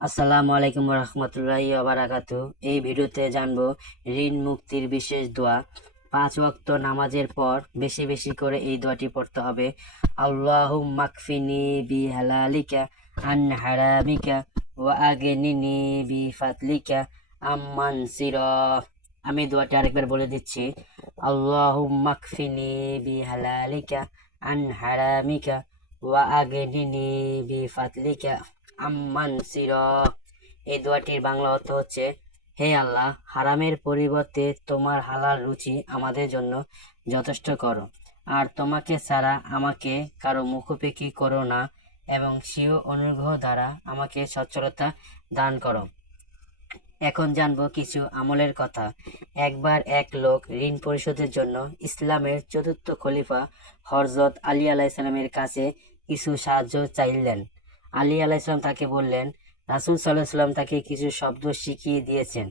আসসালামু আলাইকুম রহমতুল্লাহি বারাকাতু। এই ভিডিওতে জানবো ঋণ মুক্তির বিশেষ দোয়া। 5 ওয়াক্ত নামাজের পর বেশি বেশি করে এই দোয়াটি পড়তে হবে। আল্লাহুম্মা কফিনি বিহালালিকা আন হারামিকা ওয়া আগনিনি বিফাদলিকা আম্মান সিরা। আমি দোয়াটি আরেকবার বলে দিচ্ছি। আল্লাহুম্মা কফিনি বিহালালিকা আন হারামিকা ওয়া আগনিনি বিফাদলিকা আম্মান সিরা। এই দোয়াটির বাংলা অর্থ হচ্ছে, হে আল্লাহ, হারামের পরিবর্তে তোমার হালাল রুচি আমাদের জন্য যথেষ্ট করো, আর তোমাকে ছাড়া আমাকে কারো মুখোপেক্ষী করো না, এবং স্বীয় অনুগ্রহ দ্বারা আমাকে সচ্ছলতা দান করো। এখন জানবো কিছু আমলের কথা। একবার এক লোক ঋণ পরিশোধের জন্য ইসলামের চতুর্থ খলিফা হযরত আলী আলাইহিসসালামের কাছে কিছু সাহায্য চাইলেন। আলী আলাইহিসসালাম তাকে বললেন, রাসূল সাল্লাল্লাহু আলাইহি ওয়াসাল্লাম তাকে কিছু শব্দ শিখিয়ে দিয়েছেন,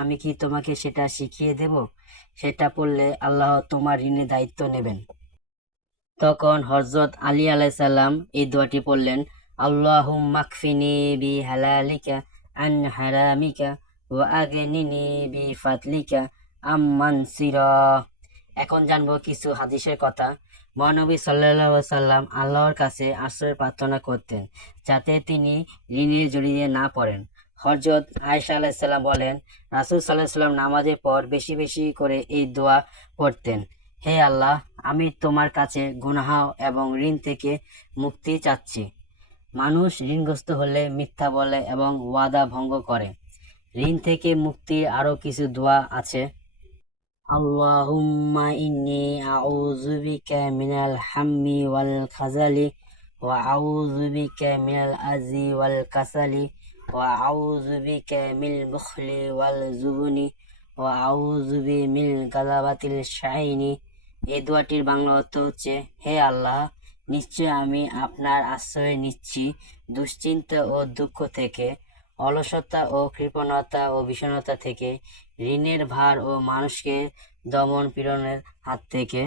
আমি কি তোমাকে সেটা শিখিয়ে দেব? সেটা পড়লে আল্লাহ তোমার ঋণের দায়িত্ব নেবেন। তখন হযরত আলী আলাইহিসসালাম এই দোয়াটি পড়লেন, আল্লাহুম্মা কফিনি বিহালালিকা আন হারামিকা ওয়া আগনিনি বিফাদলিকা আম্মান সিরা। এখন জানবো কিছু হাদিসের কথা। মহানবী সাল্লাল্লাহু আলাইহি সাল্লাম আল্লাহর কাছে আশ্রয় প্রার্থনা করতেন যাতে তিনি ঋণে জড়িয়ে না পড়েন। হযরত আয়েশা আলাইহিস সালাম বলেন, রাসূল সাল্লাল্লাহু আলাইহি সাল্লাম নামাজের পর বেশি বেশি করে এই দোয়া পড়তেন, হে আল্লাহ, আমি তোমার কাছে গুনাহ এবং ঋণ থেকে মুক্তি চাচ্ছি। মানুষ ঋণগ্রস্ত হলে মিথ্যা বলে এবং ওয়াদা ভঙ্গ করে। ঋণ থেকে মুক্তির আরো কিছু দোয়া আছে। আল্লাহুম্মা ইন্নী আউযু বিকা মিনাল হাম্মি ওয়াল খাযালি ওয়া আউযু বিকা মিনাল আযি ওয়াল কাসালি ওয়া আউযু বিকা মিনাল বুখলি ওয়াল জুবনি ওয়া আউযু মিনাল গালাবাতিল শাইনি। এই দোয়াটির বাংলা অর্থ হচ্ছে, হে আল্লাহ, নিশ্চয় আমি আপনার আশ্রয় নিচ্ছি দুশ্চিন্তা ও দুঃখ থেকে, অলসতা ও কৃপণতা ও বিষণ্ণতা থেকে, ঋণের ভার ও মানুষকে দমন পীড়নের হাত থেকে।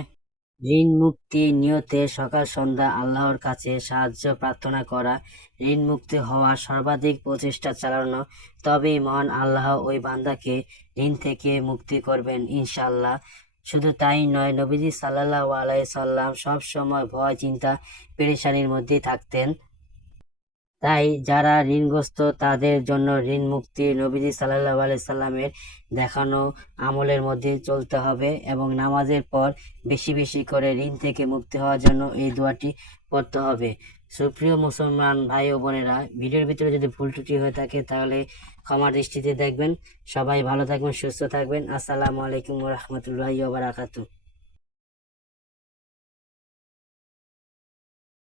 ঋণ মুক্তির নিয়তে সকাল সন্ধ্যা আল্লাহর কাছে সাহায্য প্রার্থনা করা, ঋণ মুক্তি হওয়ার সর্বাধিক প্রচেষ্টা চালানো, তবেই মহান আল্লাহ ওই বান্দাকে ঋণ থেকে মুক্তি করবেন ইনশাআল্লাহ। শুধু তাই নয়, নবীজি সাল্লাল্লাহু আলাইহি সাল্লাম সব সময় ভয়, চিন্তা, পেরেশানির মধ্যেই থাকতেন। তাই যারা ঋণগ্রস্ত তাদের জন্য ঋণ মুক্তি নবীজি সাল্লাল্লাহু আলাইহি সাল্লামের দেখানো আমলের মধ্যে চলতে হবে, এবং নামাজের পর বেশি বেশি করে ঋণ থেকে মুক্তি হওয়ার জন্য এই দোয়াটি পড়তে হবে। সুপ্রিয় মুসলমান ভাই ও বোনেরা, ভিডিওর ভিতরে যদি ভুল ত্রুটি হয়ে থাকে তাহলে ক্ষমার দৃষ্টিতে দেখবেন। সবাই ভালো থাকবেন, সুস্থ থাকবেন। আসসালামু আলাইকুম ওয়া রাহমাতুল্লাহি ওয়া বারাকাতুহু।